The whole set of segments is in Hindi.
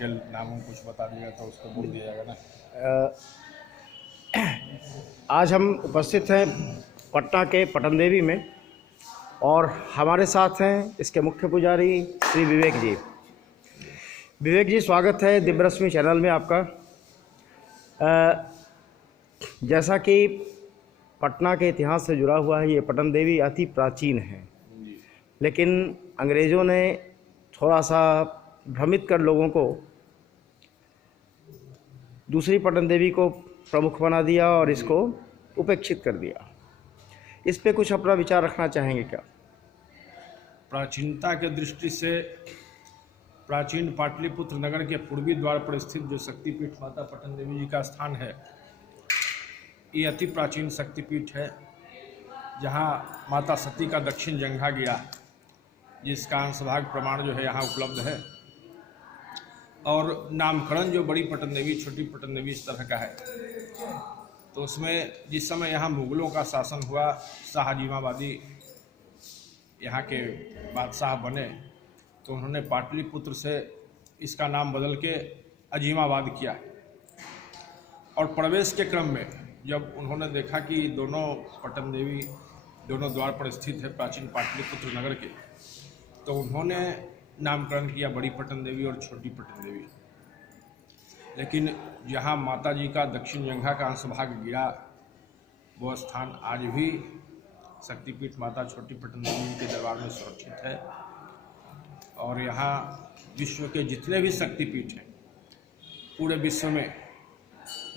डिटेल नाम कुछ बता दिया तो उसको बोल दिया जाएगा ना। आज हम उपस्थित हैं पटना के पटन देवी में और हमारे साथ हैं इसके मुख्य पुजारी श्री विवेक जी। विवेक जी, स्वागत है दिव्यरश्मि चैनल में आपका। जैसा कि पटना के इतिहास से जुड़ा हुआ है, ये पटन देवी अति प्राचीन है, लेकिन अंग्रेज़ों ने थोड़ा सा भ्रमित कर लोगों को दूसरी पटन देवी को प्रमुख बना दिया और इसको उपेक्षित कर दिया। इस पे कुछ अपना विचार रखना चाहेंगे क्या? प्राचीनता के दृष्टि से प्राचीन पाटलिपुत्र नगर के पूर्वी द्वार पर स्थित जो शक्तिपीठ माता पटन देवी जी का स्थान है, ये अति प्राचीन शक्तिपीठ है, जहाँ माता सती का दक्षिण जंघा गिरा, जिसका अंशभाग प्रमाण जो है यहाँ उपलब्ध है। और नामकरण जो बड़ी पटन देवी, छोटी पटन देवी इस तरह का है। तो उसमें जिस समय यहाँ मुगलों का शासन हुआ, शाह अजीमाबादी यहाँ के बादशाह बने, तो उन्होंने पाटलिपुत्र से इसका नाम बदल के अजीमाबाद किया। और प्रवेश के क्रम में जब उन्होंने देखा कि दोनों पटन देवी दोनों द्वार पर स्थित है प्राचीन पाटलिपुत्र नगर के, तो उन्होंने नामकरण किया बड़ी पटन देवी और छोटी पटन देवी। लेकिन जहाँ माता जी का दक्षिण जंघा का अंशभाग गिरा, वो स्थान आज भी शक्तिपीठ माता छोटी पटन देवी के दरबार में सुरक्षित है। और यहाँ विश्व के जितने भी शक्तिपीठ हैं, पूरे विश्व में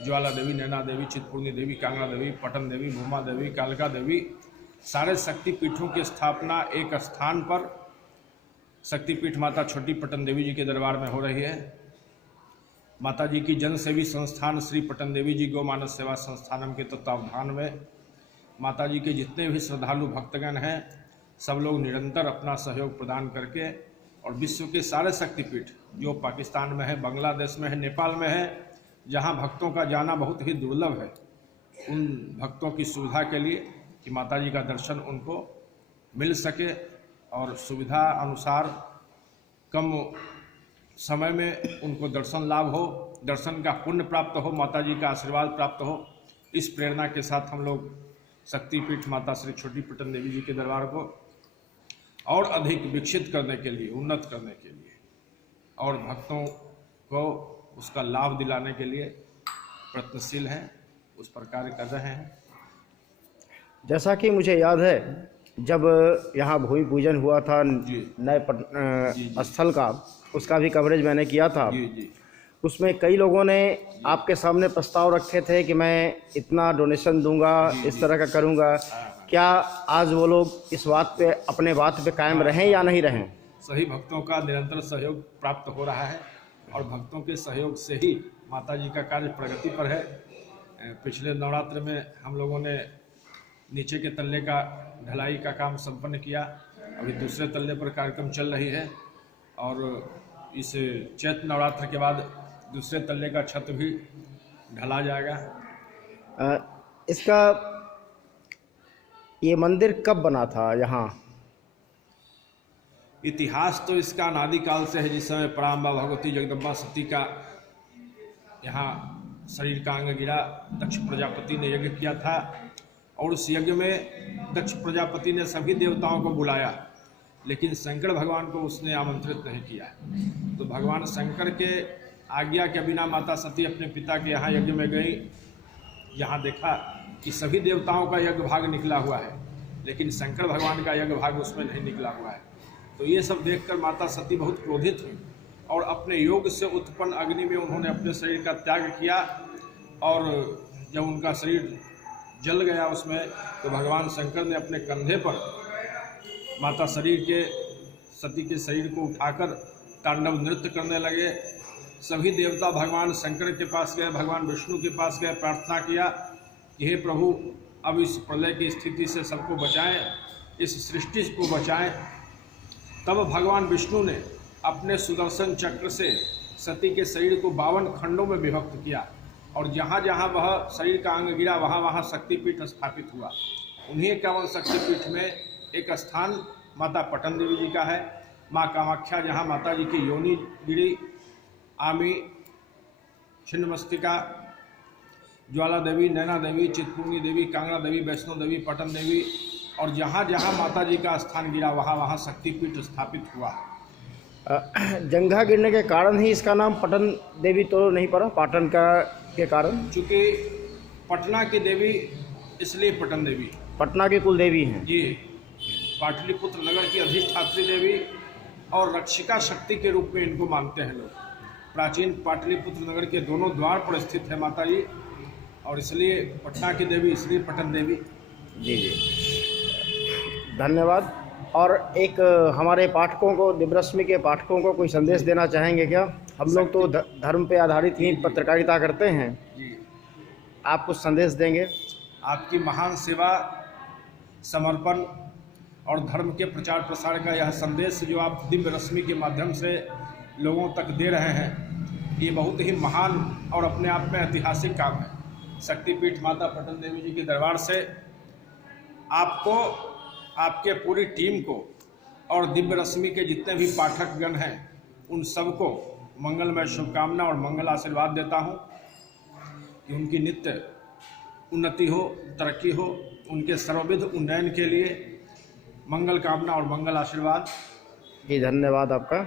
ज्वाला देवी, नैना देवी, चितपूर्णी देवी, कांगड़ा देवी, पटन देवी, भूमा देवी, कालका देवी, सारे शक्तिपीठों की स्थापना एक स्थान पर शक्तिपीठ माता छोटी पटन देवी जी के दरबार में हो रही है। माता जी की जन सेवी संस्थान श्री पटन देवी जी गौ मानस सेवा संस्थानम के तत्वावधान में माता जी के जितने भी श्रद्धालु भक्तगण हैं, सब लोग निरंतर अपना सहयोग प्रदान करके और विश्व के सारे शक्तिपीठ जो पाकिस्तान में है, बांग्लादेश में है, नेपाल में है, जहां भक्तों का जाना बहुत ही दुर्लभ है, उन भक्तों की सुविधा के लिए कि माता जी का दर्शन उनको मिल सके और सुविधा अनुसार कम समय में उनको दर्शन लाभ हो, दर्शन का पुण्य प्राप्त हो, माता जी का आशीर्वाद प्राप्त हो। इस प्रेरणा के साथ हम लोग शक्तिपीठ माता श्री छोटी पटन देवी जी के दरबार को और अधिक विकसित करने के लिए, उन्नत करने के लिए और भक्तों को उसका लाभ दिलाने के लिए प्रयत्नशील हैं, उस पर कार्य कर रहे हैं। जैसा कि मुझे याद है, जब यहाँ भूमि पूजन हुआ था नए स्थल का, उसका भी कवरेज मैंने किया था। जी। उसमें कई लोगों ने आपके सामने प्रस्ताव रखे थे कि मैं इतना डोनेशन दूंगा, इस तरह का करूंगा। क्या आज वो लोग इस बात पे, अपने बात पे कायम रहें या नहीं रहें? सही भक्तों का निरंतर सहयोग प्राप्त हो रहा है और भक्तों के सहयोग से ही माता जी का कार्य प्रगति पर है। पिछले नवरात्र में हम लोगों ने नीचे के तल्ले का ढलाई का काम संपन्न किया। अभी दूसरे तल्ले पर कार्यक्रम चल रही है और इस चैत्र नवरात्र के बाद दूसरे तल्ले का छत भी ढला जाएगा। इसका ये मंदिर कब बना था यहाँ? इतिहास तो इसका अनादिकाल से है। जिस समय पराम्बा भगवती जगदम्बा सती का यहाँ शरीर का अंग गिरा, दक्ष प्रजापति ने यज्ञ किया था और उस यज्ञ में दक्ष प्रजापति ने सभी देवताओं को बुलाया, लेकिन शंकर भगवान को उसने आमंत्रित नहीं किया। तो भगवान शंकर के आज्ञा के बिना माता सती अपने पिता के यहाँ यज्ञ में गई। यहाँ देखा कि सभी देवताओं का यज्ञ भाग निकला हुआ है, लेकिन शंकर भगवान का यज्ञ भाग उसमें नहीं निकला हुआ है। तो ये सब देखकर माता सती बहुत क्रोधित हुई और अपने योग से उत्पन्न अग्नि में उन्होंने अपने शरीर का त्याग किया। और जब उनका शरीर जल गया उसमें, तो भगवान शंकर ने अपने कंधे पर माता सती के शरीर को उठाकर तांडव नृत्य करने लगे। सभी देवता भगवान शंकर के पास गए, भगवान विष्णु के पास गए, प्रार्थना किया कि हे प्रभु, अब इस प्रलय की स्थिति से सबको बचाएं, इस सृष्टि को बचाएं। तब भगवान विष्णु ने अपने सुदर्शन चक्र से सती के शरीर को 52 खंडों में विभक्त किया और जहाँ जहाँ वह शरीर का अंग गिरा वहाँ वहाँ शक्तिपीठ स्थापित हुआ। उन्हीं 51 शक्तिपीठ में एक स्थान माता पटन देवी जी का है। माँ कामाख्या, जहाँ माता जी की योनि गिरी, आमी, छिन्नमस्तिका, ज्वाला देवी, नैना देवी, चितपूर्णी देवी, कांगड़ा देवी, वैष्णो देवी, पटन देवी, और जहाँ जहाँ माता जी का स्थान गिरा वहाँ वहाँ शक्तिपीठ स्थापित हुआ। जंघा गिरने के कारण ही इसका नाम पटन देवी तो नहीं पड़ा, पाटन का के कारण? चूँकि पटना की देवी इसलिए पटन देवी, पटना की कुल देवी हैं जी, पाटलिपुत्र नगर की अधिष्ठात्री देवी और रक्षिका शक्ति के रूप में इनको मानते हैं लोग। प्राचीन पाटलिपुत्र नगर के दोनों द्वार पर स्थित है माता जी, और इसलिए पटना की देवी, इसलिए पटन देवी। जी जी, धन्यवाद। और एक हमारे पाठकों को, दिव्यरश्मि के पाठकों को कोई संदेश देना चाहेंगे क्या? हम लोग तो धर्म पे आधारित ही पत्रकारिता करते हैं जी, आप कुछ संदेश देंगे? आपकी महान सेवा, समर्पण और धर्म के प्रचार प्रसार का यह संदेश जो आप दिव्य रश्मि के माध्यम से लोगों तक दे रहे हैं, ये बहुत ही महान और अपने आप में ऐतिहासिक काम है। शक्तिपीठ माता पटन देवी जी के दरबार से आपको, आपके पूरी टीम को और दिव्य रश्मि के जितने भी पाठकगण हैं उन सबको मंगलमय शुभकामना और मंगल आशीर्वाद देता हूँ कि उनकी नित्य उन्नति हो, तरक्की हो, उनके सर्वविध उन्नयन के लिए मंगल कामना और मंगल आशीर्वाद। जी, धन्यवाद आपका।